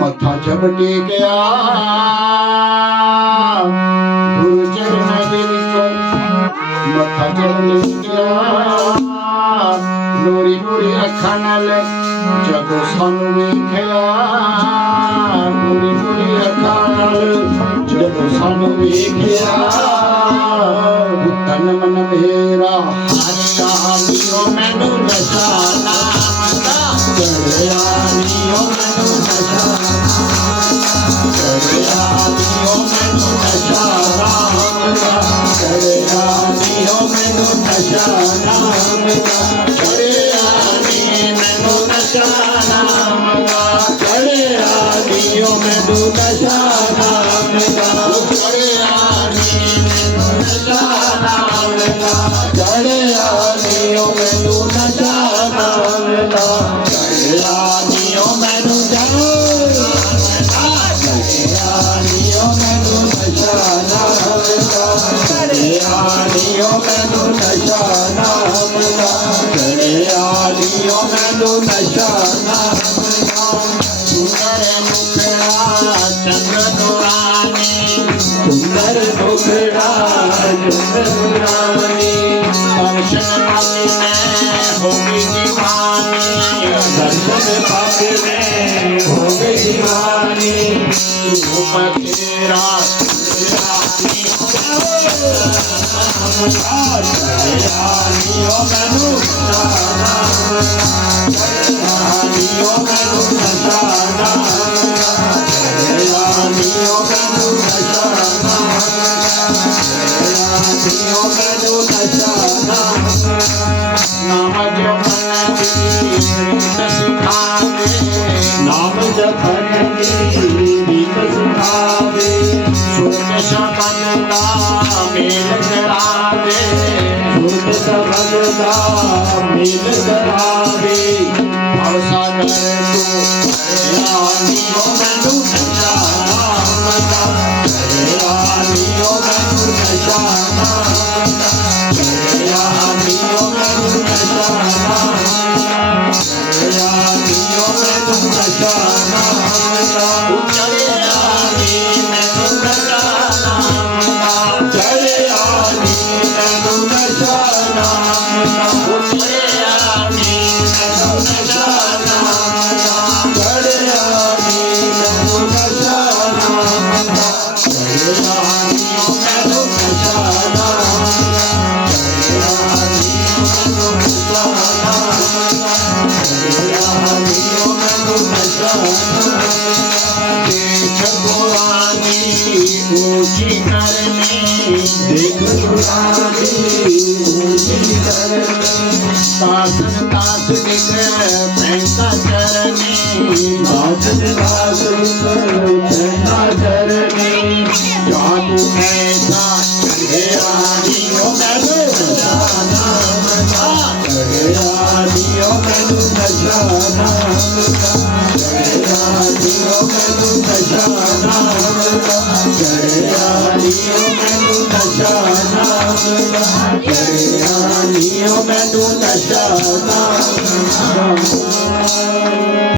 मथा जब टेकिया गुरु चरण दे विचों मथा जब टेकिया नूरी नूरी अखां नाल जदों सानू वेखिया नूरी नूरी अखां नाल जदों सानू वेखिया तन मन मेरा हरिया लियो मैनू नशा नाम दा चढ़िया लियो मैनू नशा चढ़िया लियो मैनू नशा नाम दा चढ़िया लियो मैनू नशा नाम दा चढ़िया नी मैनू नशा नाम दा चढ़िया लियो मैनू नशा नाम दा चढ़िया नी मैनू नशा नाम दा चढ़िया लियो मैनू नशा नाम दा चढ़िया लियो मैनू चढ़िया लियो मैनू नशा नाम दा चढ़िया लियो मैनू नशा नाम दा चढ़िया लियो मैनू नशा नाम दा सुंदर मुखड़ा चंद्र नूरानी सुंदर मुखड़ा चंद्र नूरानी दर्शन पाके मैं हो गई दीवानी दर्शन पाके मैं हो गई दीवानी रूप तेरा लियो मैनू लियो मैनू नशा लियो मैनू नशा लियो मैनू नशा नाम जपन की रीत सिखावे नाम जपन की रीत सिखावे सुरत शबन दा मेल करावे सुरत शबन दा मेल करावे भव सागर तू लियो मैनू नशा नाम दा लियो मैनू नशा नाम दा लियो मैनू नशा नाम दा लियो मैनू नशा नाम दा चढ़िया नी मैनू नशा नाम दा चढ़िया नी मैनू नशा नाम दा चढ़िया नी मैनू नशा नाम दा चढ़िया नी मैनू नशा नाम दा चढ़िया लियो मैनू नशा नाम दा चढ़िया लियो मैनू नशा नाम दा चढ़िया लियो मैनू नशा नाम दा देख पुरानी ऊंची करनी देख पुरानी ऊंची करनी तासन तास दिख पैसा चरनी तासन तास दिख पैसा चरनी जादू ऐसा चढ़िया लियो मैनू नशा नाम दा चढ़िया लियो मैनू नशा नाम दा चढ़िया लियो मैनू नशा नाम दा चढ़िया लियो मैनू नशा नाम दा चढ़िया लियो मैनू नशा नाम दा